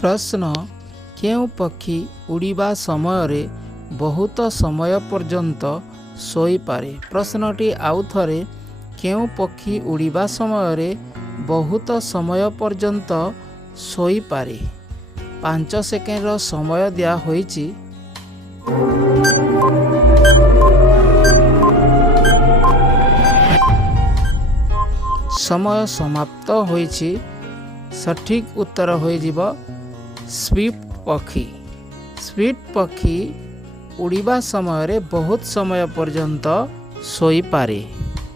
प्रश्न केउ पक्षी उड़िबा समय रे बहुत समय पर्यंत सोई पारे। प्रश्नटी आउ थरे केउ पक्षी उड़िबा समय रे बहुत समय पर्यंत सोई पारे। 5 सेकेंड समय दिया होईची। समय समाप्त होईची। सठिक उत्तर होई जिवो स्विफ्ट पक्षी। स्विफ्ट पक्षी उड़िबा समय रे बहुत समय पर्यंत सोई पारे।